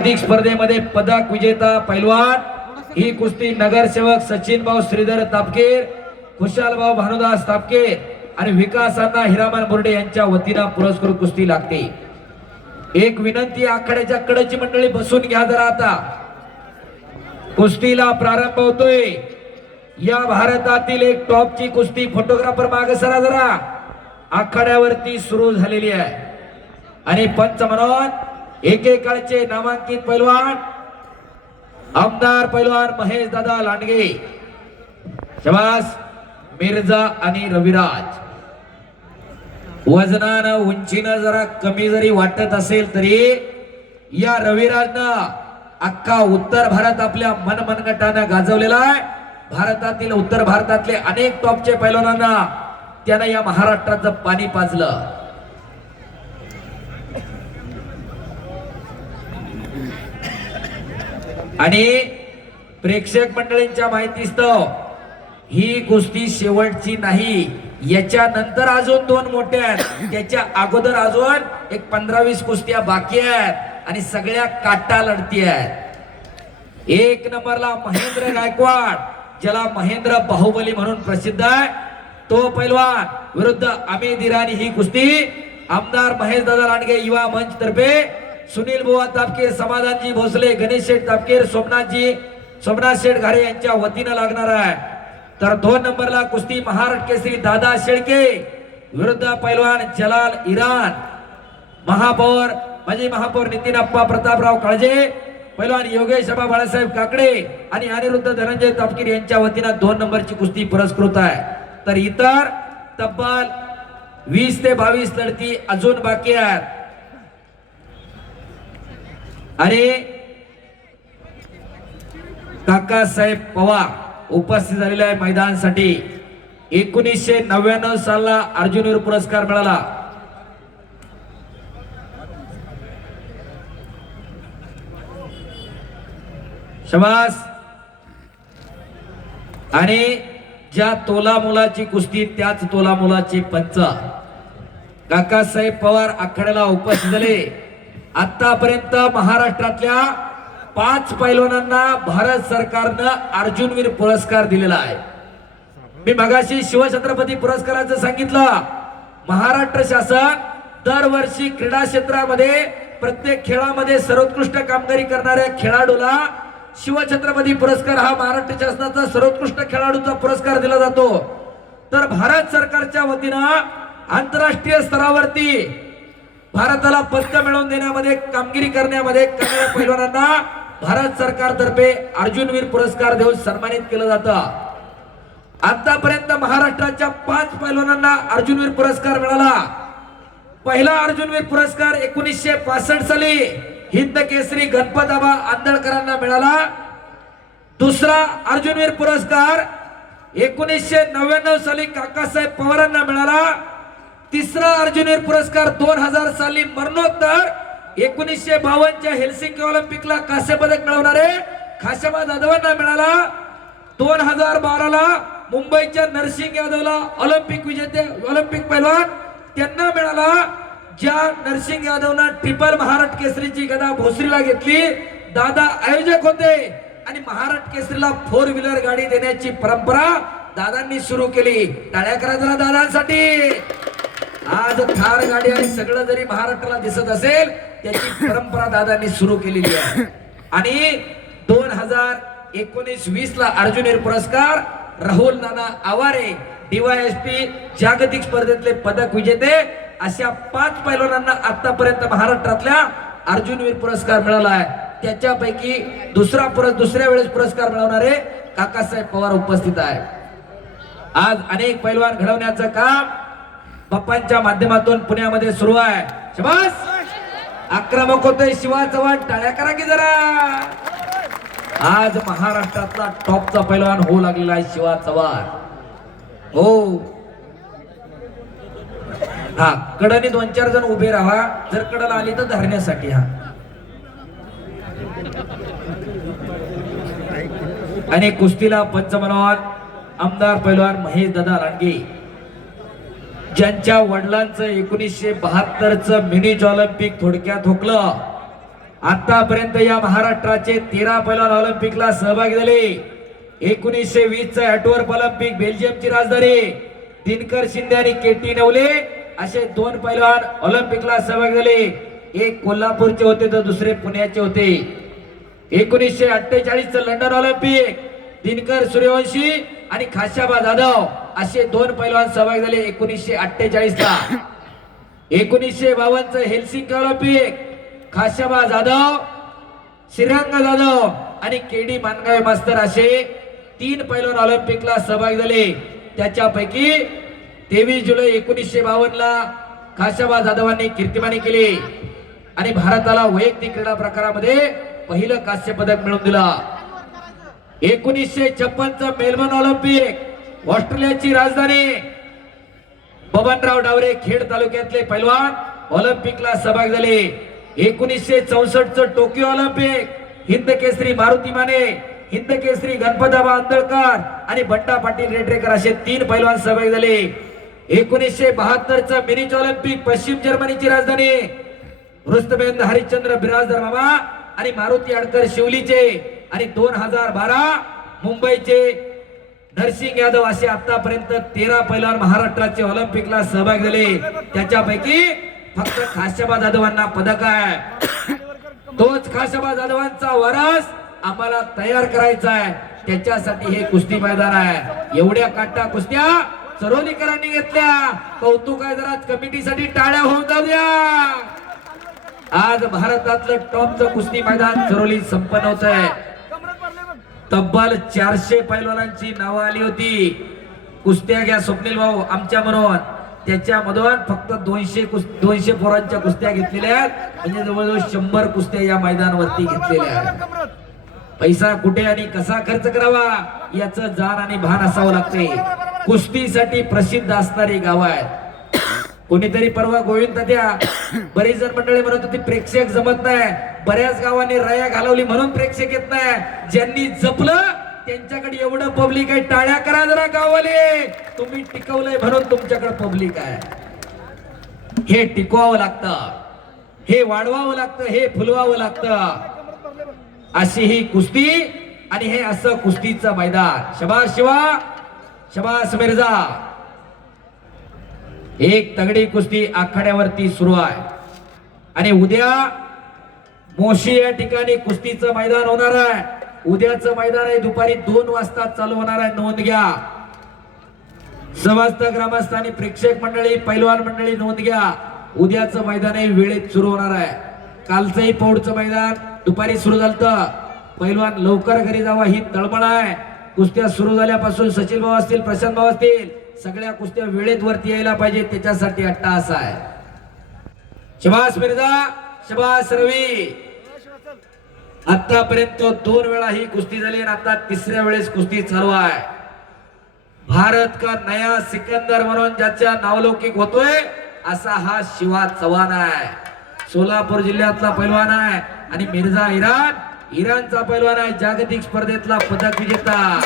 स्पर्धेमध्ये पदक विजेता पैलवान ही कुस्ती नगरसेवक सचिन भाऊ श्रीधर तापकीर, खुशाल भाऊ भानुदास तापकीर आणि विकासांना हिरामन बोर्डे यांच्या वतीने पुरस्कृत कुस्ती लागते। एक विनंती, आखाड्याच्या कडेची मंडळी बसून घ्या जरा। आता कुस्तीला प्रारंभ होतोय। या भारतातील एक टॉपची कुस्ती, फोटोग्राफर मागे सरा जरा, आखाड्यावरती सुरू झालेली आहे आणि पंच म्हणून एकेकाळचे नामांकित पैलवान आमदार पैलवान महेश दादा लांडगे, शबास मिर्झा आणि रविराज। वजनानं उंचीनं जरा कमी जरी वाटत असेल तरी या रविराजनं अख्खा उत्तर भारत आपल्या मनमनगटानं गाजवलेला आहे। भारतातील उत्तर भारतातले अनेक टॉपचे पैलवानांना त्यानं या महाराष्ट्राचं पाणी पाजलं। आणि प्रेक्षक मंडळींच्या माहितीस्तव ही कुस्ती शेवटची नाही, याच्या नंतर अजून दोन मोठ्या आहेत, त्याच्या अगोदर अजून एक 15-20 कुस्त्या बाकी आहेत आणि सगळ्या काटा लढती आहेत। एक नंबरला महेंद्र गायकवाड, ज्याला महेंद्र बाहुबली म्हणून प्रसिद्ध आहे, तो पैलवान विरुद्ध अमित इराणी। ही कुस्ती आमदार महेश दादा लांडगे युवा मंच तर्फे सुनील बुवा तापकीर, समाधानजी भोसले, गणेश शेठ तापकीर, सोमनाथ शेठ घारे यांच्या वतीने लागणार आहे। तर 2 नंबरला कुस्ती महाराष्ट्र केसरी दादा शेळके विरुद्ध पैलवान जलाल इराण। महापौर माजी महापौर नितीन अप्पा प्रतापराव काळजे, पैलवान योगेश अप्पा बाळासाहेब काकडे आणि अनिरुद्ध धनंजय तापकीर यांच्या वतीने 2 नंबरची कुस्ती पुरस्कृत आहे। तर इतर तब्बल 20 ते 22 लढती अजून बाकी आहेत। आणि काकासाहेब पवार उपस्थित झालेले आहे मैदानासाठी। 1999 साला अर्जुनवीर पुरस्कार मिळाला। शबास। आणि ज्या तोला मुलाची कुस्ती त्याच तोला मुलाची पंच काकासाहेब पवार आखाड्याला उपस्थित झाले। आतापर्यंत महाराष्ट्रातल्या 5 पैलवानांना भारत सरकारनं अर्जुनवीर पुरस्कार दिलेला आहे। मी मगाशी शिवछत्रपती पुरस्काराचं सांगितलं। महाराष्ट्र शासन दरवर्षी क्रीडा क्षेत्रामध्ये प्रत्येक खेळामध्ये सर्वोत्कृष्ट कामगिरी करणाऱ्या खेळाडूला शिवछत्रपती पुरस्कार हा महाराष्ट्र शासनाचा सर्वोत्कृष्ट खेळाडूचा पुरस्कार दिला जातो। तर भारत सरकारच्या वतीनं आंतरराष्ट्रीय स्तरावरती भारताला पदक मिळवून देण्यामध्ये कामगिरी करण्यामध्ये करणाऱ्या पैलवानांना भारत सरकारतर्फे अर्जुनवीर पुरस्कार देऊन सन्मानित केलं जातं। आतापर्यंत महाराष्ट्राच्या 5 पैलवानांना अर्जुनवीर पुरस्कार मिळाला। पहिला अर्जुनवीर पुरस्कार 1965 साली हिंद केसरी गणपताबा आंदळकरांना मिळाला। दुसरा अर्जुनवीर पुरस्कार 1999 साली काकासाहेब पवारांना मिळाला। तिसरा अर्जुनवीर पुरस्कार 2000 साली मरणोत्तर 1952च्या हेल्सिंकी ऑलिम्पिकला कांस्य पदक मिळवणारे खाशाबा जाधवांना मिळाला। 2012 ला मुंबईच्या नरसिंग यादवला ऑलिम्पिक विजेते ऑलिम्पिक पैलवान त्यांना मिळाला। ज्या नरसिंग यादवनं ट्रिपल महाराष्ट्र केसरीची गदा भोसरीला घेतली, दादा आयोजक होते आणि महाराष्ट्र केसरीला 4 व्हीलर गाडी देण्याची परंपरा दादांनी सुरू केली। टाळ्या करा जरा दादांसाठी। आज थार गाडी आणि सगळं जरी महाराष्ट्राला दिसत असेल, त्याची परंपरा दादांनी सुरू केलेली आहे। आणि 2019-20 ला अर्जुनवीर पुरस्कार राहुल नाना आवारे DYSP जागतिक स्पर्धेतले पदक विजेते अशा 5 पैलवानांना आतापर्यंत महाराष्ट्रातल्या अर्जुनवीर पुरस्कार मिळाला आहे। त्याच्यापैकी दुसऱ्या वेळेस पुरस्कार मिळवणारे काकासाहेब पवार उपस्थित आहे। आज अनेक पैलवान घडवण्याचं काम बाप्पांच्या माध्यमातून पुण्यामध्ये सुरू आहे। शबास। आक्रमक होतोय शिवा चव्हाण, टाळ्या करा की जरा। आज महाराष्ट्रातला टॉपचा पैलवान होऊ लागलेला आहे शिवा चव्हाण। हो हा, कडनी 2-4 जण उभे राहा, जर कडला आली तर धरण्यासाठी। हा, आणि कुस्तीला पंच म्हणून आमदार पैलवान महेश दादा लांडगे, ज्यांच्या वडिलांचं 1972चं म्युनिच ऑलिम्पिक थोडक्यात हुकलं आतापर्यंत या महाराष्ट्राचे 13 पैलवान ऑलिम्पिकला सहभागी झाले. 1920 चा ॲटवर्प ऑलिम्पिक बेल्जियमची राजधानी दिनकर शिंदे आणि केटी नवले असे 2 पैलवान ऑलिम्पिकला सहभागी झाले. एक कोल्हापूरचे होते तर दुसरे पुण्याचे होते. 1948 चं लंडन ऑलिम्पिक दिनकर सूर्यवंशी आणि खाशाबा जाधव असे 2 पैलवान सहभागी झाले 1948 ला. 1952 चं हेल्सिंकी ऑलिम्पिक खाशाबा जाधव, श्रीरंग जाधव आणि केडी मानगावे मास्तर असे 3 पैलवान ऑलिम्पिकला सहभागी झाले. त्याच्यापैकी 23 जुलै 1952 ला खाशाबा जाधवांनी कीर्तिमानी केली आणि भारताला वैयक्तिक क्रीडा प्रकारामध्ये पहिलं कांस्य पदक मिळवून दिलं. 1956 चं मेलबर्न ऑलिम्पिक ऑस्ट्रेलियाची राजधानी बबनराव डावरे खेड तालुक्यातले पैलवान ऑलिम्पिकला सहभागी झाले. 1964 चं टोकियो ऑलिम्पिक हिंद केसरी मारुती माने, हिंद केसरी गणपताबा आंदळकर आणि बंटा पाटील रेड्रेकर असे 3 पैलवान सहभागी झाले. 1972 चं मिनिच ऑलिम्पिक पश्चिम जर्मनीची राजधानी रुस्तमेंद हरिश्चंद्र बिराजदार मामा आणि मारुती आडकर शिवलीचे आणि 2012 मुंबईचे नरसिंग यादव असे आतापर्यंत 13 पैलवान महाराष्ट्राचे ऑलिम्पिकला सहभागी झाले. त्याच्यापैकी फक्त खाशाबा जाधवांना पदक आहे. तोच खाशाबा जाधवांचा वारस आम्हाला तयार करायचा आहे. त्याच्यासाठी हे कुस्ती मैदान आहे. एवढ्या काटा कुस्त्या चरोलीकरांनी घेतल्या. कौतुक आहे. जरा कमिटीसाठी टाळ्या होऊन जाऊ द्या. आज भारतातलं टॉपचं कुस्ती मैदान चरोली संपन्न होत आहे. तब्बल 400 पैलवानांची नावं आली होती. कुस्त्या घ्या स्वप्नील भाऊ आमच्या म्हणून, त्याच्यामधून फक्त 200 पोरांच्या कुस्त्या घेतलेल्या आहेत. म्हणजे जवळजवळ 100 कुस्त्या या मैदानावरती घेतलेल्या आहेत. पैसा कुठे आणि कसा खर्च करावा याचं जाण आणि भान असावं लागते. कुस्तीसाठी प्रसिद्ध असणारी गाव आहेत. कोणीतरी परवा गोविंद तात्या बरेच जण मंडळी म्हणत होती प्रेक्षक जमत नाही. बऱ्याच गावांनी रया घालवली म्हणून प्रेक्षक येत नाही. ज्यांनी जपलं त्यांच्याकडे एवढं पब्लिक आहे. टाळ्या करा जरा गाववाले. तुम्ही टिकवलंय म्हणून तुमच्याकडे पब्लिक आहे. हे टिकवावं लागतं, हे वाढवावं लागतं, हे फुलवावं लागतं. अशी ही कुस्ती आणि हे असं कुस्तीचं मैदान. शबास शिवा, शबास मिर्झा. एक तगडी कुस्ती आखाड्यावरती सुरू आहे आणि उद्या मोशी या ठिकाणी कुस्तीचं मैदान होणार आहे. उद्याचं मैदान आहे दुपारी 2 वाजता चालू होणार आहे. नोंद घ्या. समस्त ग्रामस्थ आणि प्रेक्षक मंडळी, पैलवान मंडळी नोंद घ्या. उद्याचं मैदान आहे वेळेत सुरू होणार आहे. कालचंही पौडचं मैदान दुपारी सुरू झालं. पैलवान लवकर घरी जावा ही तळमळ आहे. कुस्त्या सुरू झाल्यापासून सचिन भाऊ असतील, प्रशांत भाऊ असतील, सगळ्या कुस्त्या वेळेत वरती यायला पाहिजे. त्याच्यासाठी अट्टाहास आहे. शबास मिर्झा, शबास रवी. आतापर्यंत 2 वेळा ही कुस्ती झाली आणि आता 3ऱ्या वेळेस कुस्ती चालू आहे. भारत का नया सिकंदर म्हणून ज्याच्या नावलौकिक होतोय असा हा शिवा चव्हाण आहे. सोलापूर जिल्ह्यातला पैलवान आहे आणि मिर्झा इराणचा पैलवान आहे. जागतिक स्पर्धेतला पदक विजेता.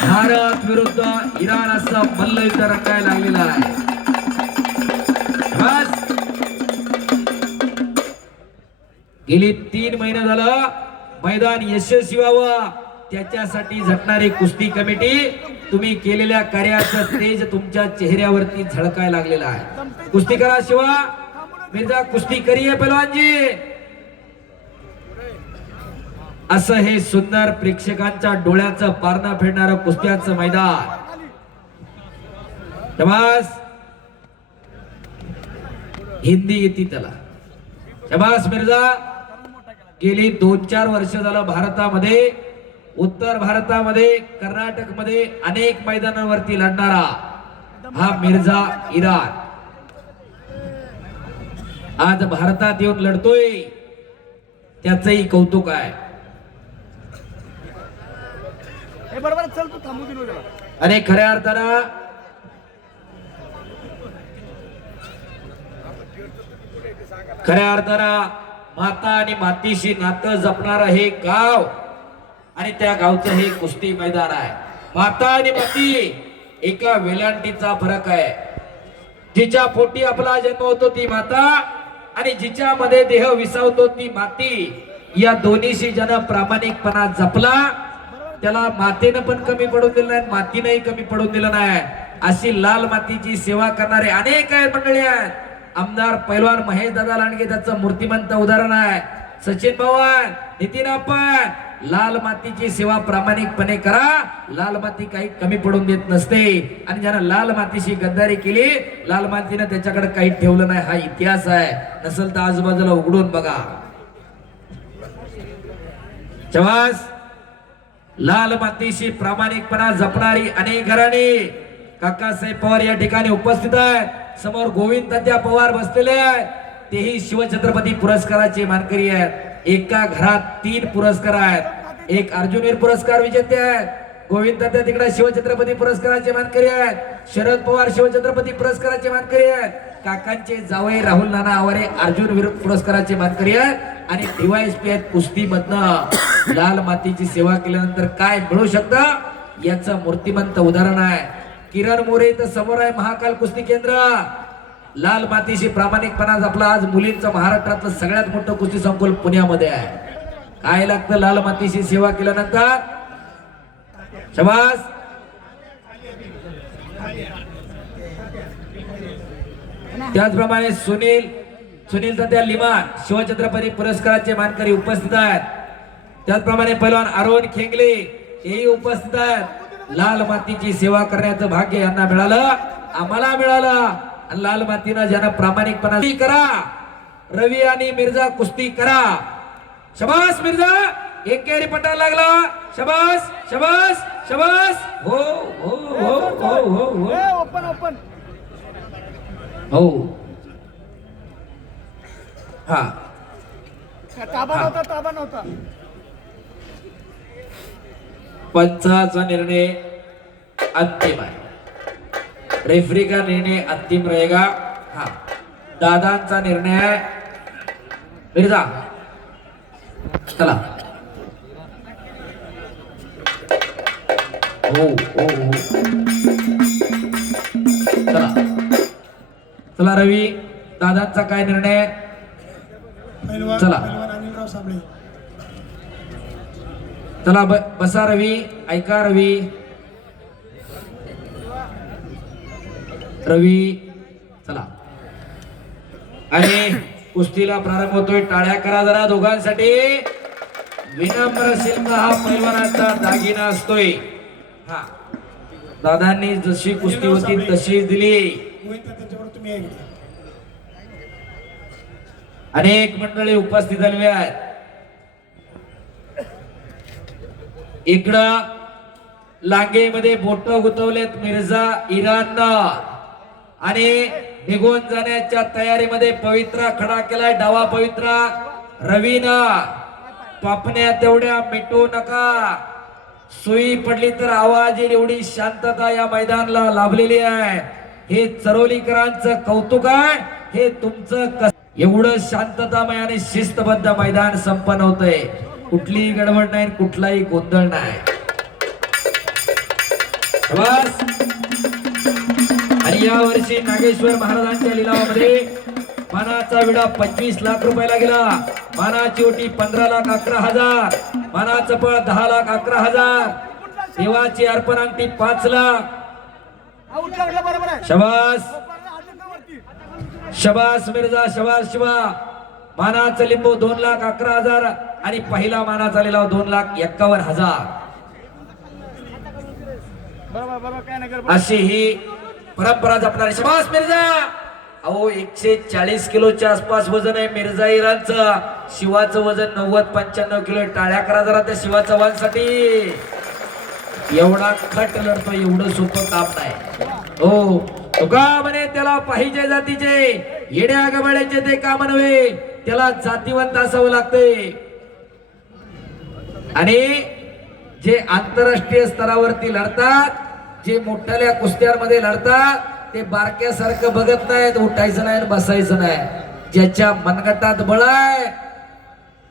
भारत विरुद्ध इराण असं मल्लयुद्ध रंगायला लागलेला आहे. बस गेली 3 महिने झालं मैदान यशस्वी व्हावं त्याच्यासाठी झटणारी कुस्ती कमिटी, तुम्ही केलेल्या कार्याचं तेज तुमच्या चेहऱ्यावरती झळकायला लागलेला आहे. कुस्ती करा शिवा मिर्झा, कुस्ती करिये पहलवानजी. असं हे सुंदर प्रेक्षकांच्या डोळ्याचं पारणं फेडणारं कुस्त्याचं मैदान. शबास. हिंदी येते त्याला. शबास मिर्झा. गेली 2-4 वर्ष झालं भारतामध्ये, उत्तर भारतामध्ये, कर्नाटकमध्ये अनेक मैदानावरती लढणारा हा मिर्झा इराण आज भारतात येऊन लढतोय. त्याचंही कौतुक आहे. आणि खऱ्या अर्थानं माता आणि मातीशी नातं जपणारं हे गाव आणि त्या गावचं हे कुस्ती मैदान आहे. माता आणि माती एका वेलांटीचा फरक आहे. जिच्या पोटी आपला जन्म होतो ती माता आणि जिच्यामध्ये देह विसावतो ती माती, या दोन्हीशी ज्यानं प्रामाणिकपणा जपला त्याला मातेनं पण कमी पडून दिलं नाही, मातीनंही कमी पडून दिलं नाही. अशी लाल मातीची सेवा करणारे अनेक आहेत मंडळी आहेत. आमदार पैलवान महेश दादा लांडगे त्याचं मूर्तिमंत उदाहरण आहे. सचिन पवार, नितीन आपण, लाल मातीची सेवा प्रामाणिकपणे करा. लाल माती काही कमी पडून देत नसते. आणि ज्यानं लाल मातीशी गद्दारी केली, लाल मातीनं त्याच्याकडे काही ठेवलं नाही, हा इतिहास आहे. नसेल तर आजूबाजूला उघडून बघा. चवास लाल मातीशी प्रामाणिकपणा जपणारी अनेक घराणी काकासाहेब पवार या ठिकाणी उपस्थित आहेत. समोर गोविंद तात्या पवार बसलेले आहेत, तेही शिवछत्रपती पुरस्काराचे मानकरी आहेत. एका घरात 3 पुरस्कार आहेत. एक अर्जुनवीर पुरस्कार विजेते आहेत, गोविंद तात्या तिकडे शिवछत्रपती पुरस्काराचे मानकरी आहेत, शरद पवार शिवछत्रपती पुरस्काराचे मानकरी आहेत, काकांचे जावई राहुल नाना आवारे अर्जुनवीर पुरस्काराचे मानकरी आहेत. आणि डीवायएसपी आहेत कुस्तीमधनं. लाल मातीची सेवा केल्यानंतर काय मिळू शकतं याचं मूर्तिमंत उदाहरण आहे. किरण मोरे तर समोर आहे, महाकाल कुस्ती केंद्र. लाल मातीशी प्रामाणिकपणा जपला. आज मुलींचं महाराष्ट्रातलं सगळ्यात मोठं कुस्ती संकुल पुण्यामध्ये आहे. काय लागतं लाल मातीशी सेवा केल्यानंतर? शाबास. त्याचप्रमाणे सुनील तात्या लिमान शिवछत्रपती पुरस्काराचे मानकरी उपस्थित आहेत. त्याचप्रमाणे पैलवान अरुण खेंगले हेही उपस्थित आहेत. लाल मातीची सेवा करण्याचं भाग्य यांना मिळालं, आम्हाला मिळालं. आणि लाल मातीनं ज्यानं प्रामाणिकपणा करा. रवी आणि मिर्झा कुस्ती करा. शबास मिर्झा, एक केरी पटायला लागला. शबास शबास शबास. हो हो हो हो हो हो ओपन ओपन हो. हा ताबा नव्हता, ताबा नव्हता. पंचाचा निर्णय अंतिम आहे. रेफरी का निर्णय अंतिम रहेगा. हा दादांचा निर्णय. मिर्झा चला. हो हो हो चला चला. रवी दादांचा काय निर्णय? चला अनिलराव साबळे. चला बसा रवी, ऐका रवी. रवी चला. आणि कुस्तीला प्रारंभ होतोय. टाळ्या करा जरा दोघांसाठी. विनम्र शिल्प हा पैलवानाचा दागिना असतोय. हा दादांनी जशी कुस्ती होती तशीच दिली. अनेक मंडळी उपस्थित झालेली आहेत. इकडं लांगेमध्ये बोट गुतवलेत मिर्झा इराणनं आणि निघून जाण्याच्या तयारीमध्ये पवित्रा खडा केलाय. डावा पवित्रा रवीनं. पापण्या तेवढ्या मिटू नका. सुई पडली तर आवाज येईल एवढी शांतता या मैदानाला लाभलेली आहे. हे चरोलीकरांचं कौतुक आहे. हे तुमचं एवढं शांततामय आणि शिस्तबद्ध मैदान संपन्न होतंय. कुठलीही गडबड नाही, कुठलाही गोंधळ नाही. बस. आणि या वर्षी नागेश्वर महाराजांच्या लिलावामध्ये मानाचा विडा 25 लाख रुपयाला गेला. मानाची ओटी 15,11,000. मानाचं पळ 10,11,000. देवाची अर्पण अंगठी 5 लाख. शबास शबास मिर्झा, शबास शिवा. मानाचं लिंबू 2,11,000 आणि पहिला मानाचा लिलाव 2,51,000. अशी ही परंपरा जपणारी. शबास मिर्झा. अहो 140 किलोच्या आसपास वजन आहे मिर्झा इराणचं. शिवाचं वजन 90-95 किलो. टाळ्या करा जरा त्या शिवाच्या वानसाठी. एवढा खट लढतो, एवढं सोपं काम नाही. हो तुका म्हणे त्याला पाहिजे जातीचे, येड्या गबाळ्याचे ते काम नव्हे, त्याला जातीवंत असावं लागते. आणि जे आंतरराष्ट्रीय स्तरावरती लढतात, जे मोठ्याल्या कुस्त्यांमध्ये लढतात, ते बारक्यासारखं बघत नाहीत. उठायचं नाही, बसायचं नाही. ज्याच्या मनगटात बळ आहे,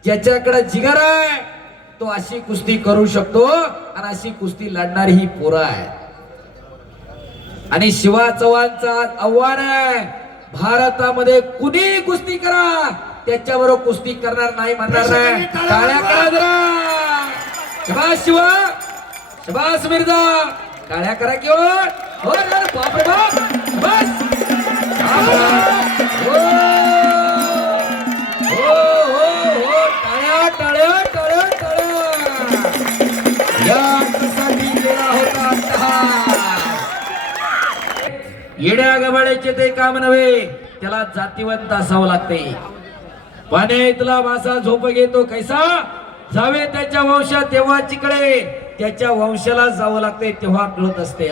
ज्याच्याकडे जिगर आहे, तो अशी कुस्ती करू शकतो. आणि अशी कुस्ती लढणारी ही पोरं आहे. आणि शिवा चव्हाणचं आव्हान आहे, भारतामध्ये कुणी कुस्ती करा त्याच्याबरोबर कुस्ती करणार नाही म्हणणार नाही. टाळ्या करा जरा. शबास शिवा, शबास मिर्झा, टाळ्या करा किंवा हो रे बाप रे बाप. बस हो टाळ्या टाळ्या टाळ्या टाळ्या. यासाठी केला होता अट्टहास. येड्या गबाळ्याचे ते काम नव्हे, त्याला जातीवंत असावं लागते. पाण्यातला मासा झोप घेतो कैसा जावे त्याच्या वंशात तेव्हा चिकडे. त्याच्या वंशाला जावं लागते तेव्हा कळत असते.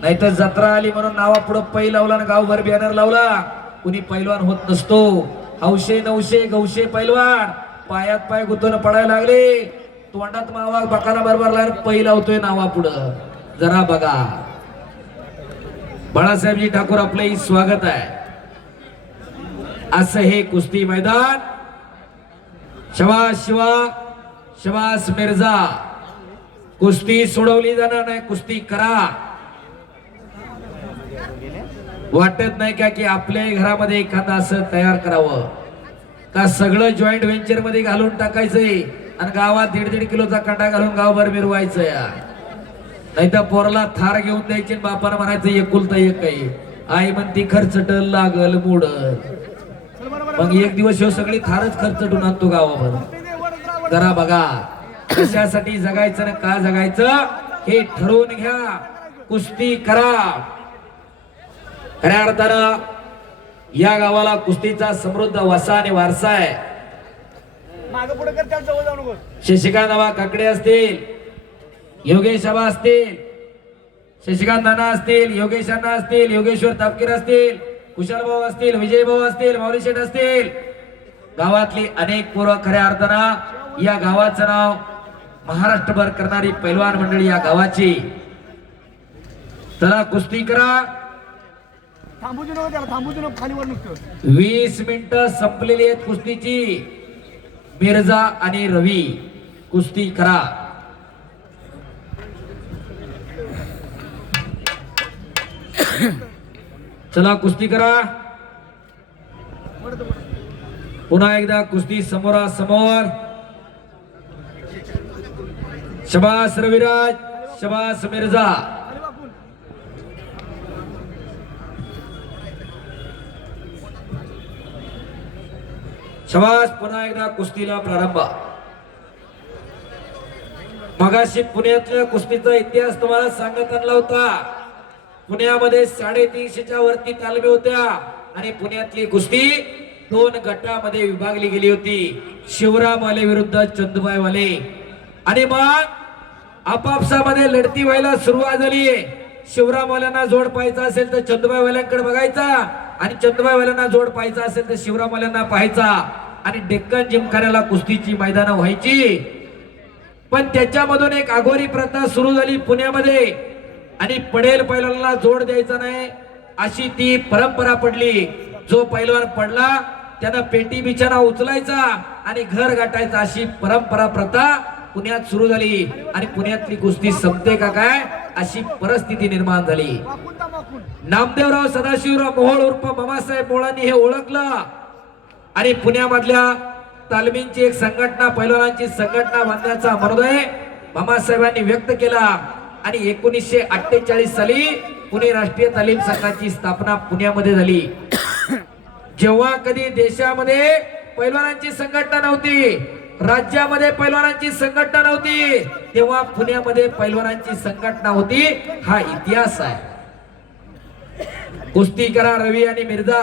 नाहीतर जत्रा आली म्हणून नावा पुढे पै लावला आणि गावभर बॅनर लावला, कुणी पैलवान होत नसतो. हौशे नवशे गौशे पैलवान पायात पाय गुतून पडायला लागले, तोंडात मावा बकाना बरोबर लागला, पै लावतोय नावा पुढं. जरा बघा. बाळासाहेबजी ठाकूर आपले स्वागत आहे. असं हे कुस्ती मैदान. शबास शिवा, शबास मिर्झा. कुस्ती सोडवली जाणार नाही, कुस्ती करा. वाटत नाही का की आपल्या घरामध्ये एखादा असं तयार करावं का सगळं जॉईंट व्हेंचर मध्ये घालून टाकायचंय आणि गावात 1.5 किलोचा कांटा घालून गावभर मिरवायचं. नाही तर पोरला थार घेऊन द्यायची, बापानं म्हणायचं एकुलता एक आहे. आई म्हणती खर्चटल लागल मोडल. मग एक दिवस ह्यो सगळी थारच खर्चटून आणतो गावावर. जरा बघा कशासाठी जगायचं ना का जगायचं हे ठरवून घ्या. कुस्ती करा. खऱ्या अर्थानं या गावाला कुस्तीचा समृद्ध वसा आणि वारसा आहे. शशिकांत नावा काकडे असतील, योगेश आबा असतील, शशिकांत नाना असतील, योगेश अण्णा असतील, योगेश्वर तापकीर असतील, कुशाल भाऊ असतील, विजय भाऊ असतील, माऊली शेठ असतील, गावातली अनेक पोरं खऱ्या अर्थानं या गावाचं नाव महाराष्ट्रभर करणारी पैलवान मंडळी या गावाची. चला कुस्ती करा. 20 मिनिटं संपलेली आहेत कुस्तीची. मिर्झा आणि रवी कुस्ती करा. चला कुस्ती करा. पुन्हा एकदा कुस्ती समोरासमोर. शबास रविराज, शबास मिर्झा. शबास. पुन्हा एकदा कुस्तीला प्रारंभ. मगाशी पुण्यातल्या कुस्तीचा इतिहास तुम्हाला सांगत आणला होता. पुण्यामध्ये 350च्या वरती तालमी होत्या आणि पुण्यातली कुस्ती 2 गटामध्ये विभागली गेली होती. शिवरामवाले विरुद्ध चंदुबाईवाले. आणि मग आपापसामध्ये लढती व्हायला सुरुवात झाली. शिवरामवाल्यांना जोड पाहायचा असेल तर चंदुबाईवाल्यांकडे बघायचा आणि चंदुबाईवाल्यांना जोड पाहायचा असेल तर शिवरामवाल्यांना पाहायचा. आणि डेक्कन जिमखान्याला कुस्तीची मैदानं व्हायची. पण त्याच्यामधून एक आगोरी प्रथा सुरू झाली पुण्यामध्ये आणि पडेल पैलवानाला जोड द्यायचा नाही अशी ती परंपरा पडली. जो पैलवान पडला त्यानं पेटी बिछाना उचलायचा आणि घर गाठायचा अशी परंपरा प्रथा पुण्यात सुरू झाली. आणि पुण्यातली कुस्ती संपते का काय अशी परिस्थिती निर्माण झाली. नामदेवराव सदाशिवराव मोहोळ उर्फ मामासाहेब मोळांनी हे ओळखलं आणि पुण्यामधल्या तालमींची एक संघटना, पैलवानांची संघटना बांधण्याचा मनोदय मामासाहेबांनी व्यक्त केला. आणि 1948 साली पुणे राष्ट्रीय तालीम संघाची स्थापना पुण्यामध्ये झाली. जेव्हा कधी देशामध्ये पैलवानांची संघटना नव्हती, राज्यामध्ये पैलवानांची संघटना नव्हती, तेव्हा पुण्यामध्ये पैलवानांची संघटना होती. हा इतिहास आहे. कुस्ती करा रवी आणि मिर्झा.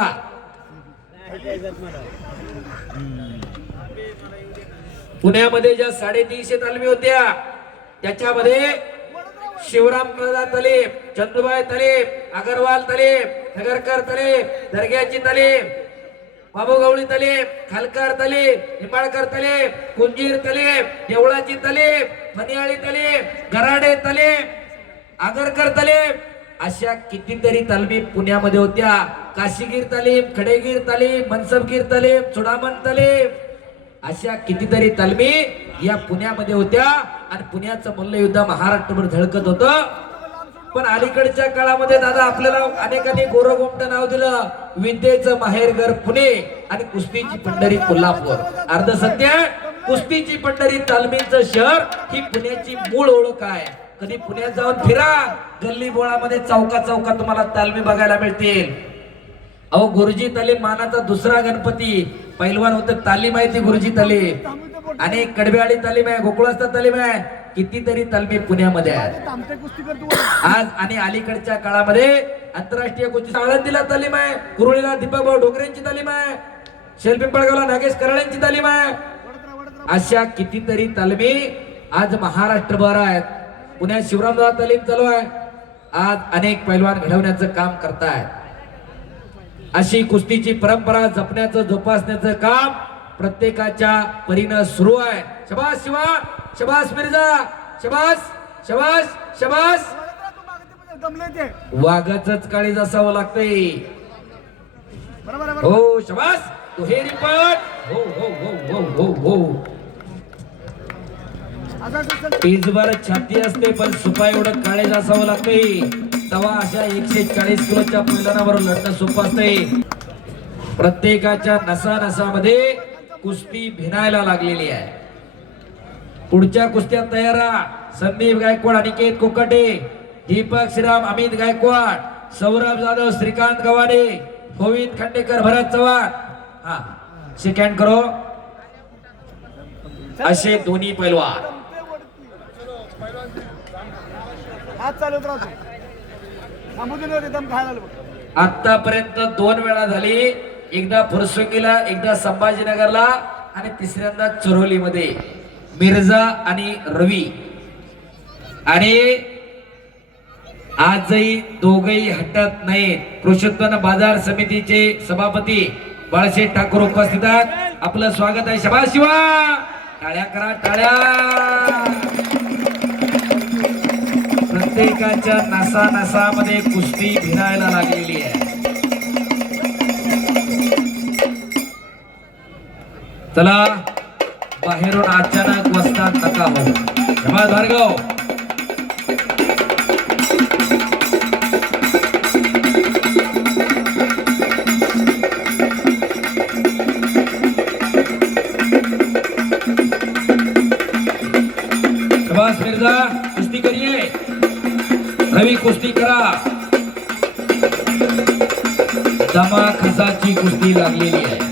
पुण्यामध्ये ज्या 350 तालमी होत्या त्याच्यामध्ये शिवराम तलेब, चंदुबाई तलेब, अगरवाल तलेब, नगरकर तलेब, दर्ग्याची तलेब, बाबू गवळी तलेब, खालकर तलेब, निंबाळकर तलेब, कुंजीर तलेब, देवळाची तलेब, मनियाळी तलेब, गराडे तलेब, आगरकर तलेब अशा कितीतरी तालमी पुण्यामध्ये होत्या. काशीगीर तालीम, खडेगीर तालीम, मनसबगीर तालीम, चुडामण तालीम अशा कितीतरी तालमी या पुण्यामध्ये होत्या. आणि पुण्याचं मल्लयुद्ध महाराष्ट्रभर झळकत होतं. पण अलीकडच्या काळामध्ये दादा आपल्याला अनेकांनी गोरगोमट नाव दिलं. विद्येचं माहेरघर पुणे आणि कुस्तीची पंढरी कोल्हापूर. अर्ध सत्य, कुस्तीची पंढरी तालमीचं शहर ही पुण्याची मूळ ओळख आहे. कधी पुण्यात जाऊन फिरा, गल्ली बोळामध्ये चौका चौका तुम्हाला तालमी बघायला मिळतील. अहो गुरुजी तालीम मानाचा दुसरा गणपती पैलवान होतं. तालीम आहे ती गुरुजी तालीम आणि कडब्याळी तालीम आहे, गोकुळास्था तालीम आहे, कितीतरी तालमी पुण्यामध्ये आहेत आज. आणि अलीकडच्या काळामध्ये आंतरराष्ट्रीय कुस्ती आळंदीला तालीम आहे, कुरुळीला दीपकभाऊ डोंगरेंची तालीम आहे, शेलपिंपळगावला नागेश कराळेंची तालीम आहे. अशा कितीतरी तालमी आज महाराष्ट्रभर आहेत. पुण्यात शिवरामदादा तालीम चालू आहे. आज अनेक पैलवान घडवण्याचं काम करतायत. अशी कुस्तीची परंपरा जपण्याचं जोपासण्याचं काम प्रत्येकाच्या परीनं सुरू आहे. शबास शिवा, शबास मिर्झा, शबास शबास शबास. वाघाचंच काळीज असावं लागतंय. हो शबास, दुहेरी पट. हो हो हो हो हो हो. पीजभर छाती असते पण सुपा एवढं काळीज असावं लागतंय. तवा अशा 140 किलोच्या पैलवानावर लढणं सोपं असते. प्रत्येकाच्या नसा नसामध्ये कुस्ती भिनायला लागलेली आहे. पुढच्या कुस्त्यात तयार राहा. संदीप गायकवाड, अनिकेत कोकाटे, दीपक श्रीराम, अमित गायकवाड, सौरभ जाधव, श्रीकांत गव्हाणे, गोविंद खांडेकर, भरत चव्हाण. हा सेकंड करो. असे दोन्ही पैलवान आतापर्यंत 2 वेळा झाली. एकदा फुरसुंगीला, एकदा संभाजीनगरला आणि तिसऱ्यांदा चरोलीमध्ये. मिर्झा आणि रवी. आणि आजही दोघही हटत नाहीत. कृषी उत्पन्न बाजार समितीचे सभापती बाळाशेठ ठाकूर उपस्थित आहेत. आपलं स्वागत आहे. शबास शिवा, टाळ्या करा टाळ्या. प्रत्येकाच्या नसा नसामध्ये कुस्ती भिनायला लागलेली आहे. चला बाहेरून अचानक वस्तात नका हो. शबास भार्गव. शबास मिर्झा, कुस्ती करिए. रवी कुस्ती करा. दमा खसाची कुस्ती लागलेली आहे.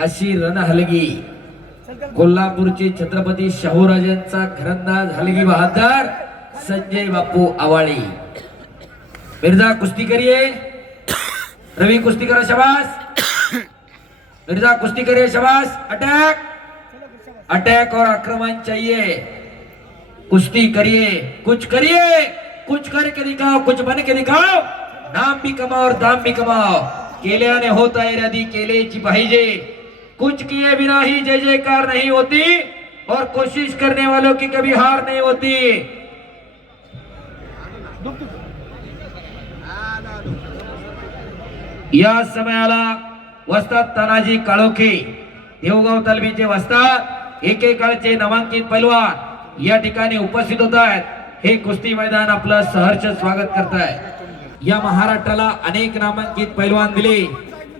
अशी रणहलगी कोल्हापूरचे छत्रपती शाहूराजांचा घरंदाज हलगी बहादर संजय बापू आवाळी. मिर्झा कुस्ती करिए. रवि कुस्ती करो. शबास मिर्झा, कुस्ती करिए. शबास. अटैक, अटैक और आक्रमण चाहिए. कुस्ती करिए, कुछ करिए, कुछ करके दिखाओ, कुछ बन के दिखाओ. नाम भी कमाओ और दाम भी कमाओ. केल्याने होता है यादी केलेची पाहिजे. कुछ किए बिना ही जय जयकार नहीं होती और कोशिश करने वालों की कभी हार नहीं होती. या समयाला वस्ताद तानाजी काळोखे, देवगाव तालमीचे वस्ताद, एकेकाळचे नामांकित पैलवान या ठिकाणी उपस्थित होत आहेत. हे कुस्ती मैदान आपलं सहर्ष स्वागत करताय. या महाराष्ट्राला अनेक नामांकित पैलवान दिले,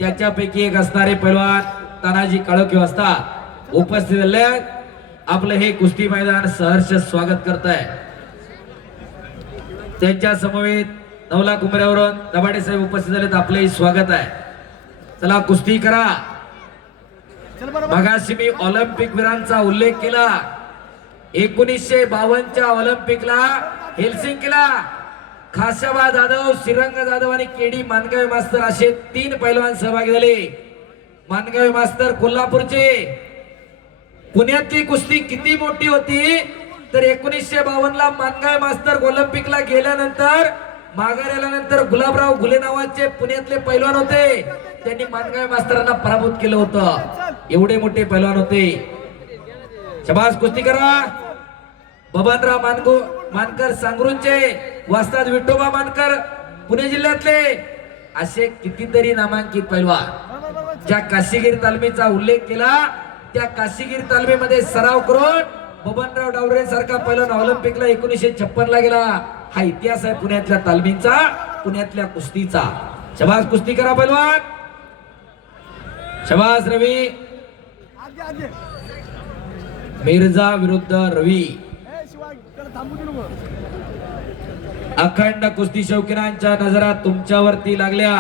त्याच्यापैकी एक असणारे पैलवान तानाजी काळोखे वस्ताद उपस्थित झाले. आपलं हे कुस्ती मैदान सहर्ष स्वागत करताय. त्यांच्या समवेत 9 लाख उमऱ्यावरून दबाडे साहेब उपस्थित झालेत. आपलंही स्वागत आहे. चला कुस्ती करा. मगाशी मी ऑलिम्पिक वीरांचा उल्लेख केला. 1952च्या ऑलिम्पिकला हेल्सिंकीला खाशाबा जाधव, श्रीरंग जाधव आणि केडी मानगावे मास्तर असे 3 पैलवान सहभागी झाले. मानगावे मास्तर कोल्हापूरचे. पुण्यातली कुस्ती किती मोठी होती तर 1952ला मानगावे मास्तर ऑलिम्पिकला गेल्यानंतर माघार आल्यानंतर गुलाबराव घुले नावाचे पुण्यातले पैलवान होते. त्यांनी मानगावे मास्तरांना पराभूत केलं होतं. एवढे मोठे पैलवान होते. शबास कुस्ती करा. बबनराव मानकर सांगरूनचे, वास्ताद विठोबा मानकर पुणे जिल्ह्यातले, असे कितीतरी नामांकित पैलवान ज्या काशीगिरी तालमीचा उल्लेख केला, त्या काशीगिरी तालमीमध्ये सराव करून बबनराव डावरे सारखा पैलवान ऑलिम्पिकला 1956 ला गेला. हा इतिहास आहे पुण्यातल्या तालमीचा, पुण्यातल्या कुस्तीचा. शबास कुस्ती करा पैलवान. शबास रवी. आगे आगे मिर्झा विरुद्ध रवी. शिवाय त्याला थांबू दे नको. अखंड कुस्ती शौकीनांच्या नजरा तुमच्यावरती लागल्या.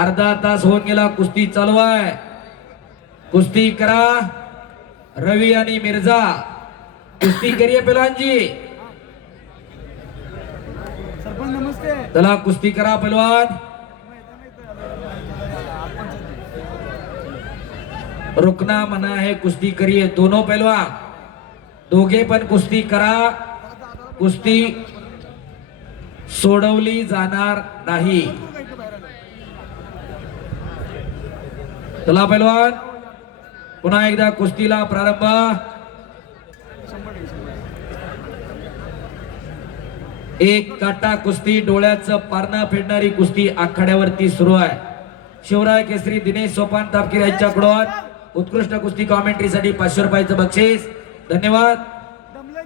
अर्धा तास होऊन गेला, कुस्ती चालू आहे. कुस्ती करा रवी आणि मिर्झा. कुस्ती करिये पहलवानजी. सरपंच नमस्ते. चला कुस्ती करा पहलवान. रुकना मना है, कुस्ती करिए दोनों पहलवान. दोघे पण कुस्ती करा. कुस्ती सोडवली जाणार नाही. चला पहलवान, पुन्हा एकदा कुस्तीला प्रारंभ. एक काटा कुस्ती, डोळ्याचं पारणं फेडणारी कुस्ती आखाड्यावरती सुरू आहे. शिवराय केसरी दिनेश सोपान तापकीर यांच्याकडून उत्कृष्ट कुस्ती कॉमेंट्रीसाठी 500 रुपयाचं बक्षीस. धन्यवाद.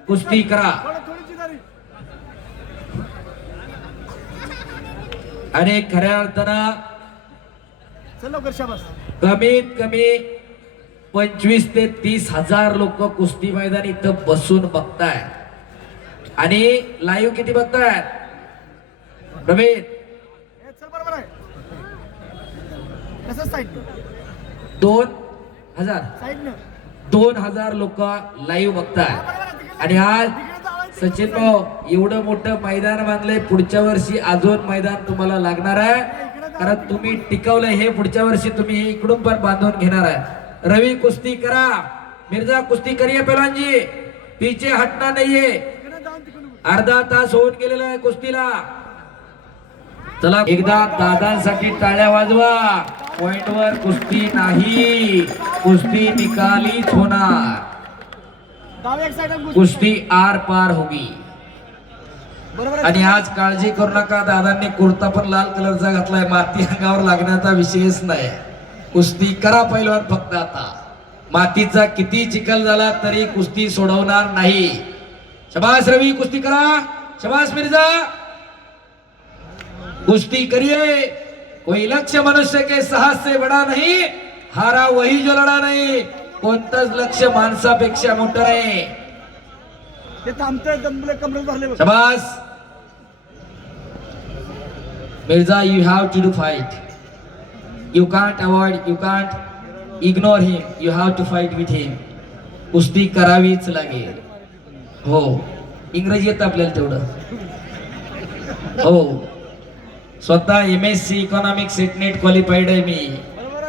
कुस्ती करा. थोडीची झाली. आणि खऱ्या अर्थानं चल लवकर शाबास. कमीत कमी 25 ते 30 हजार लोक कुस्ती मैदान इथं बसून बघताय. आणि लाईव्ह किती बघताय प्रवीण? चल बरोबर आहे. कसं साईड 2000 साईड 2000 लोक लाईव्ह बघताय. आणि आज सचिन भाऊ एवढं मोठं मैदान बांधलंय. पुढच्या वर्षी अजून मैदान तुम्हाला लागणार आहे, कारण तुम्ही टिकवलंय हे. पुढच्या वर्षी तुम्ही हे इकडून पण बांधून घेणार आहे. रवी कुस्ती करा. मिर्झा कुस्ती करिये पहलवानजी, पीछे हटना नाहीये. अर्धा तास होऊन गेलेला आहे कुस्तीला. चला एकदा दादांसाठी टाळ्या वाजवा. पॉइंटवर कुस्ती नाही, कुस्ती निकालीच होणार. डाव एक साईड कुस्ती आर पार होगी. बरोबर आणि आज काळजी करू नका, दादांनी कुर्ता पण लाल कलरचा घातलाय. माती अंगावर लागण्याचा विषयच नाही. कुस्ती करा पैलवान. फक्त आता मातीचा किती चिखल झाला तरी कुस्ती सोडवणार नाही. शबास रवी, कुस्ती करा. शबास मिर्झा, कुस्ती करिए. कोई लक्ष्य मनुष्य के साहस से बड़ा नहीं, हारा वही जो लढा नाही. कोणतंच लक्ष्य माणसापेक्षा मोठं नाही. ते थांबतोय, दमले कमरे भरले. शबास Mirza, you have to do fight. You can't avoid, you can't ignore him. You have to fight with him. कुस्ती करावीच लागेल. हो, इंग्रजी येतं आपल्याला तेवढं. हो, स्वतः MSc इकॉनॉमिक्स सेटनेट क्वालिफाईड आहे मी.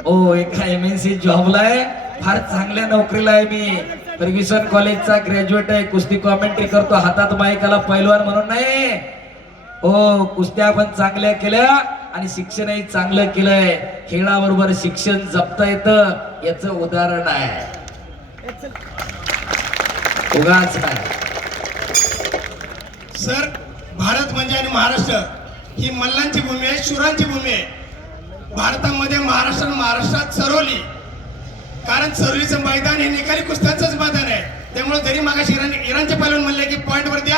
हो, एका MNC जॉबला आहे, फार चांगल्या नोकरीला आहे मी. फर्ग्युसन कॉलेजचा ग्रॅज्युएट आहे. कुस्ती कॉमेंट्री करतो, हातात माईकाला पैलवान म्हणून नाही. हो, कुस्त्या पण चांगल्या केल्या आणि शिक्षणही चांगलं केलंय. खेळाबरोबर शिक्षण जपता येतं, याचं उदाहरण आहे. उगाच नाही. सर, भारत म्हणजे आणि महाराष्ट्र ही मल्लांची भूमी आहे, शूरांची भूमी आहे. भारतामध्ये महाराष्ट्रात सरोली, कारण सरोलीचं मैदान हे निकाली कुस्त्यांचंच मैदान आहे. त्यामुळे जरी मागाशी इराणचे पैलवान म्हणले की पॉइंटवर द्या,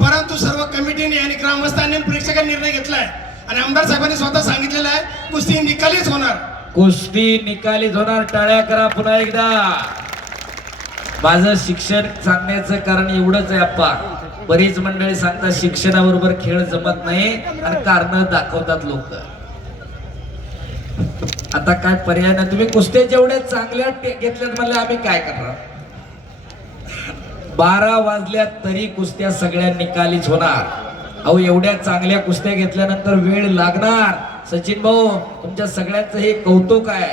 परंतु सर्व कमिटीने आणि ग्रामस्थांनी प्रेक्षकांनी निर्णय घेतलाय आणि आमदार साहेबांनी स्वतः सांगितलेलं आहे कुस्ती निकालीच होणार. कुस्ती निकालीच होणार. टाळ्या करा पुन्हा एकदा. माझं शिक्षण सांगण्याचं कारण एवढंच आहे अप्पा. बरीच मंडळी सांगतात शिक्षणाबरोबर खेळ जमत नाही आणि कारण दाखवतात लोक. आता काय पर्याय नाही. तुम्ही कुस्त्या जेवढ्या चांगल्या घेतल्यात म्हणले, आम्ही काय करणार. 12 वाजल्या तरी कुस्त्या सगळ्या निकालीच होणार. अहो, एवढ्या चांगल्या कुस्त्या घेतल्यानंतर वेळ लागणार. सचिन भाऊ, तुमच्या सगळ्यांचं हे कौतुक आहे.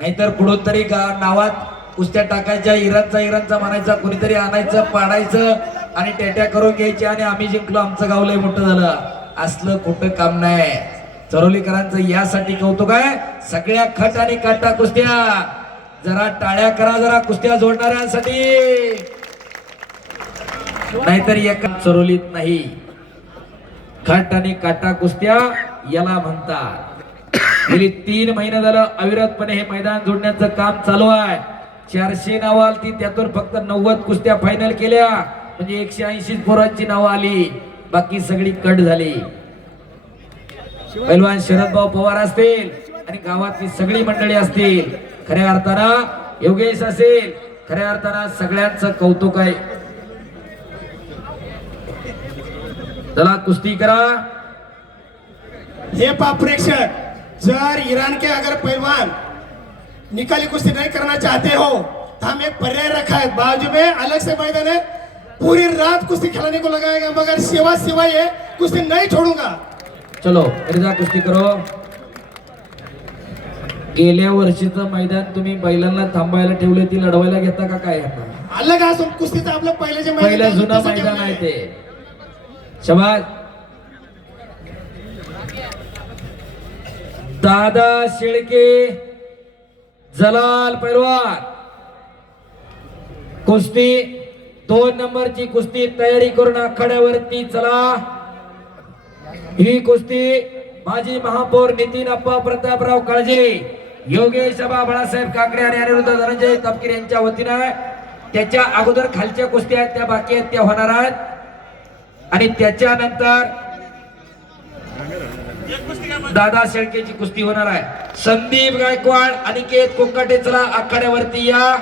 नाहीतर कुठंतरी नावात कुस्त्या टाकायच्या, इराणचा म्हणायचा, कोणीतरी आणायचं, पाडायचं आणि टेट्या करून घ्यायची आणि आम्ही जिंकलो, आमचं गाव लय मोठं झालं. असलं खोटं काम नाही. चरोलीकरांचं यासाठी कौतुक आहे. सगळ्या खट आणि काटा कुस्त्या जरा टाळ्या करा जरा कुस्त्या जोडणाऱ्यांसाठी, नाहीतर एका चरोलीत नाही. खट आणि काटा कुस्त्या याला म्हणतात. गेली 3 महिने झालं अविरतपणे हे मैदान जोडण्याचं काम चालू आहे. 400 नावं आली, त्यातून फक्त 90 कुस्त्या फायनल केल्या, म्हणजे 180 पोरांची नावं आली, बाकी सगळी कट झाली. पैलवान शरद भाऊ पवार असतील आणि गावातली सगळी मंडळी असतील, खऱ्या अर्थानं योगेश असेल, खऱ्या अर्थानं सगळ्यांचं कौतुक आहे. चला कुस्ती करा. हे पा प्रेक्षक, जर ईरान के अगर पहलवान निकाली कुश्ती नहीं करना चाहते हो तो हम एक पर्याय रखा है, बाजू में अलग से मैदान है, पूरी रात कुश्ती खिलाने को लगाएगा, मगर सेवा सिवाय ये कुश्ती नहीं छोड़ूंगा. चलो जा कुस्ती करो. गेल्या वर्षीचं मैदान तुम्ही बैलांना थांबायला ठेवले, ती लढवायला घेता का काय? अलग हा कुस्तीचं आपलं पहिले जे पहिलं जुनं मैदान आहे ते. शबाज. दादा शेळके जलाल पैलवान, कुस्ती 2 नंबरची कुस्ती तयारी करून आखाड्यावरती चला. ही कुस्ती माजी महापौर नितीन अप्पा प्रतापराव काळजे, योगेश आबा बाळासाहेब काकडे आणि अनिरुद्ध धनंजय तपकीर यांच्या वतीनं आहे. त्याच्या अगोदर खालच्या कुस्त्या आहेत त्या बाकी आहेत, त्या होणार आहेत. आणि त्याच्यानंतर दादा शेळकेची कुस्ती होणार आहे. संदीप गायकवाड, अनिकेत कोकाटे चला आखाड्यावरती या.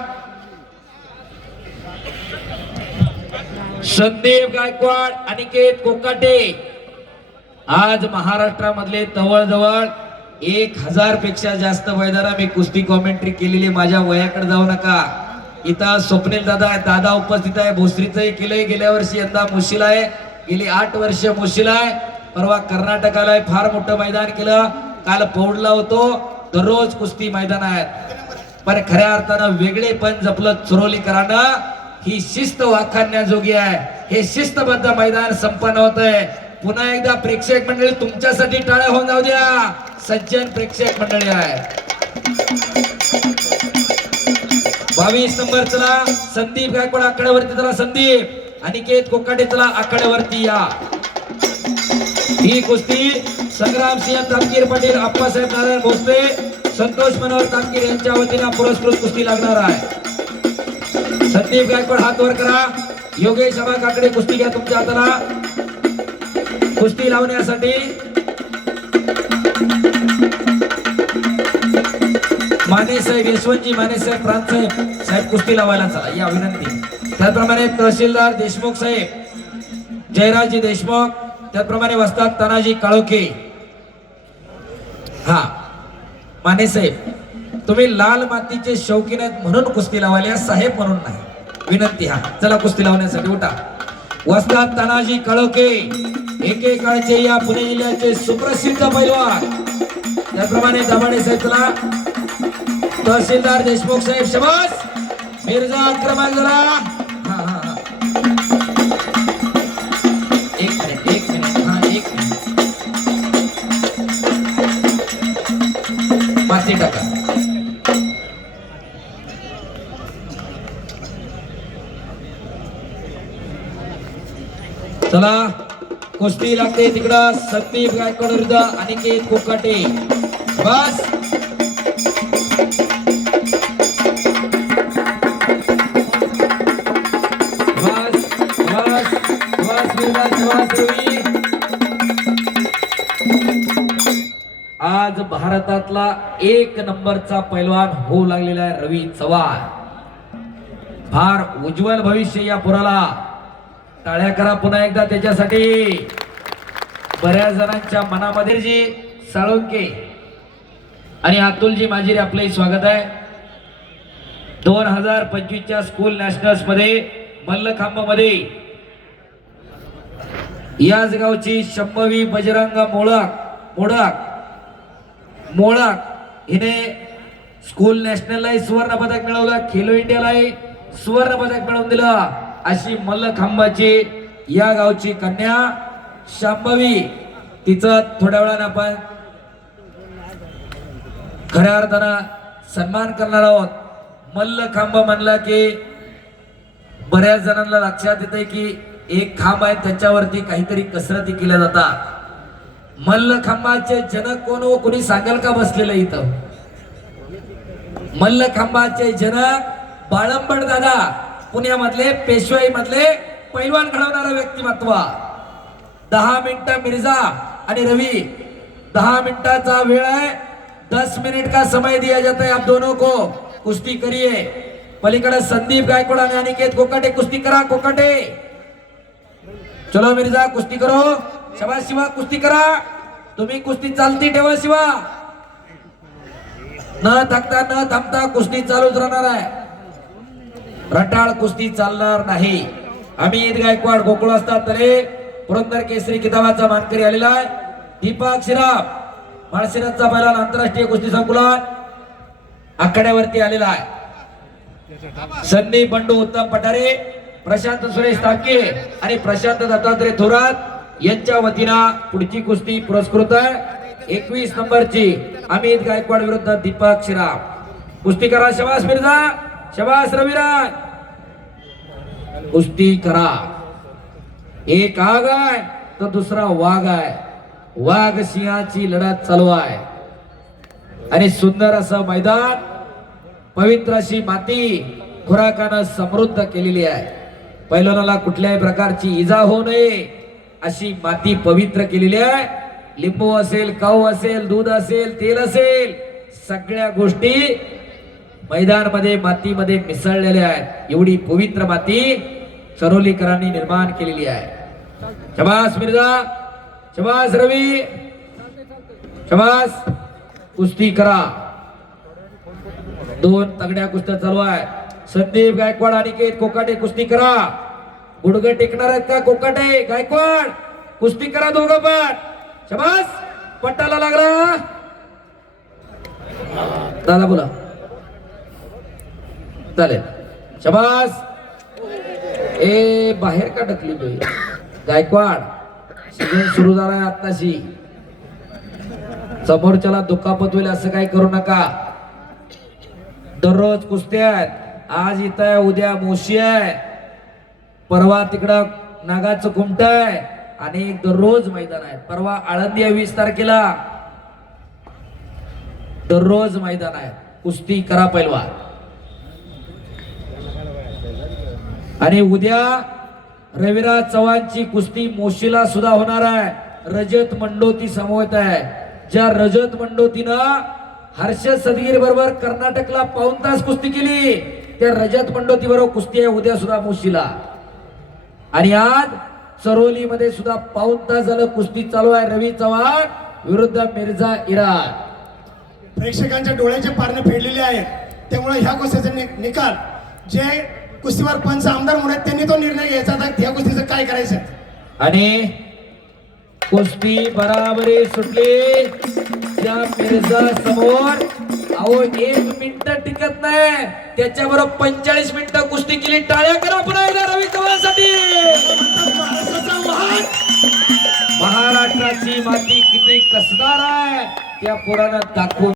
संदीप गायकवाड, अनिकेत कोकाटे. आज महाराष्ट्रामधले जवळजवळ 1000 पेक्षा जास्त मैदाना मी कुस्ती कॉमेंट्री केलेली. माझ्या वयाकडे जाऊ नका. इथं स्वप्नील दादा उपस्थित आहे. भोसरीचंही केलंय गेल्या वर्षी, यंदा मुशीला आहे, गेली 8 वर्ष मुशीला आहे. परवा कर्नाटकाला फार मोठं मैदान केलं, काल पौडला होतो. दररोज कुस्ती मैदान आहेत, पण खऱ्या अर्थानं वेगळे पण जपलं चरोलीकरांना. ही शिस्त वाखाणण्याजोगी आहे. हे शिस्तबद्ध मैदान संपन्न होत आहे. पुन्हा एकदा प्रेक्षक मंडळी तुमच्यासाठी टाळ्या होऊन जाऊ द्या. सज्जन प्रेक्षक मंडळी आहे. 22 नंबर चला संदीप गायकवाड आखाड्यावरती चला. संदीप, अनिकेत कोकाटे चला आखाड्यावरती या. ही कुस्ती संग्राम सिंह तापकीर पाटील, अप्पासाहेब नारायण भोसले, संतोष मनोहर तापकीर यांच्या वतीनं पुरस्कृत कुस्ती लागणार आहे. संदीप गायकवाड हात वर करा. योगेश आबा काकडे कुस्ती घ्या तुमच्या हाताला. कुस्ती लावण्यासाठी माने साहेब, यशवंतजी माने साहेब, प्रांत साहेब, साहेब कुस्ती लावायला चला या विनंती. त्याचप्रमाणे तहसीलदार देशमुख साहेब, जयराजजी देशमुख, त्याचप्रमाणे वस्ताद तानाजी काळोखे. हा माने साहेब, तुम्ही लाल मातीचे शौकीन आहेत म्हणून कुस्ती लावायला, साहेब म्हणून नाही. विनंती. हा चला कुस्ती लावण्यासाठी उठा. वस्ताद तानाजी काळोखे एकेकाळचे या पुणे जिल्ह्याचे सुप्रसिद्ध पैलवान. त्याप्रमाणे दाभाडे साहेब चला. तहसीलदार देशमुख साहेब शबास. मिर्झा अक्रमान जरा. हा हा हा, एक मिनिट. हा एक मिनिट. माती टाका. चला कुस्ती लागते तिकडं. संदीप गायकवाड विरुद्ध अनिकेत कोकाटे. बस आज भारतातला 1 नंबरचा पैलवान होऊ लागलेला आहे रवी चव्हाण. फार उज्ज्वल भविष्य या पुराला. टाळ्या करा पुन्हा एकदा त्याच्यासाठी. बऱ्याच जणांच्या मनामध्ये जी साळुंके आणि अतुलजी माजिरे आपले स्वागत आहे. 2025च्या स्कूल नॅशनल्स मध्ये मल्लखांब मध्ये याच गावची शंभवी बजरंग मोळक हिने स्कूल नॅशनलला सुवर्ण पदक मिळवलं, खेलो इंडियालाही सुवर्ण पदक मिळवून दिलं. अशी मल्लखांबाची या गावची कन्या शांभवी, तिचं थोड्या वेळानं आपण खऱ्या अर्थानं सन्मान करणार आहोत. मल्लखांब म्हणला की बऱ्याच जणांना लक्षात येते की एक खांब आहे त्याच्यावरती काहीतरी कसरती केल्या जातात. मल्लखांबाचे जनक कोण हो, कोणी सांगाल का बसलेलं इथं? मल्लखांबाचे जनक बाळंबड दादा, पुण्यामधले पेशवाई मधले पैलवान घडवणारा व्यक्तिमत्व. 10 मिनिटं मिर्जा आणि रवि, 10 मिनटाचा वेळ है, 10 मिनट का समय दिया जाता है. आप दोनों को कुश्ती करिए. पलीकडे संदीप गायकवाड आणि अनिकेत कोकाटे कुस्ती करा. कोकाटे चलो मिर्जा कुस्ती करो. शबाश शिवा कुस्ती करा. तुम्ही कुस्ती चालती ठेवा शिवा. न थकता न थांबता कुस्ती चालूच राहणार आहे. रटाळ कुस्ती चालणार नाही. अमित गायकवाड गोकुळ असतात तरे पुरंदर केसरी किताबाचा मानकरी आलेला आहे. दीपक शिराम माळशिरसचा पहिला आंतरराष्ट्रीय कुस्ती संकुलन आखाड्यावरती आलेला आहे. संदीप बंडू उत्तम पठारे, प्रशांत सुरेश ताके आणि प्रशांत दत्तात्रय थोरात यांच्या वतीनं पुढची कुस्ती पुरस्कृत आहे. 21 नंबरची अमित गायकवाड विरुद्ध दीपक शिराम. कुस्ती करा. शबास मिर्झा, शबास रविराज, कुस्ती करा. एक आग आहे तर दुसरा वाघ आहे. वाघ सिंहाची लढत चालू आहे आणि सुंदर असं मैदान, पवित्र अशी माती खुराकानं समृद्ध केलेली आहे. पैलवानाला कुठल्याही प्रकारची इजा होऊ नये अशी माती पवित्र केलेली आहे. लिंबू असेल, काऊ असेल, दूध असेल, तेल असेल, सगळ्या गोष्टी मैदानामध्ये मातीमध्ये मिसळलेल्या आहेत. एवढी पवित्र माती सरोलीकरांनी निर्माण केलेली आहे. शबास मिर्झा, शबास रवी, शबास. कुस्ती करा. 2 तगड्या कुस्त्या चालू आहे. संदीप गायकवाड अनिकेत कोकाटे कुस्ती करा. गुडघे टेकणार आहेत का कोकाटे गायकवाड? कुस्ती करा दोघं पण. शबास. पट्टाला लागला दादा, बोला. चालेल. शबास. ए बाहेर का ढकली तुम्ही गायकवाड? सीझन सुरू झाला आहे आत्ताशी. समोरच्याला दुखापत होईल असं काही करू नका. दररोज कुस्त्या आहेत. आज इथं आहे, उद्या मोशी आहे, परवा तिकडं नागाचं कुमट आहे आणि दररोज मैदान आहे. परवा आळंदी आहे 20 तारखेला. दररोज मैदान आहे. कुस्ती करा पैलवान. आणि उद्या रविराज चव्हाणची कुस्ती मोशीला सुद्धा होणार आहे. रजत मंडोती समोर आहे. ज्या रजत मंडोतीनं हर्षद सदगीर बरोबर कर्नाटकला 5 तास कुस्ती केली, त्या रजत मंडोती बरोबर कुस्ती आहे उद्या सुद्धा मोशीला. आणि आज चरोली मध्ये सुद्धा 5 तास झालं कुस्ती चालू आहे. रवी चव्हाण विरुद्ध मिर्झा इराद. प्रेक्षकांच्या डोळ्याचे पारणे फेडलेले आहेत. त्यामुळे ह्या कुस्तीचा निकाल जे कुस्तीवर पंच आमदार म्हणून त्यांनी तो निर्णय घ्यायचा आता ह्या कुस्तीचं काय करायचं. आणि कुस्ती बराबरी सुटली. त्या मिर्झा समोर अहो 1 मिनिट टिकत नाही, त्याच्याबरोबर 45 मिनिटं कुस्ती केली. टाळ्या करा पुन्हा एकदा रवी चव्हाणसाठी. महाराष्ट्राची माती किती कसदार आहे त्या पुराणात दाखवून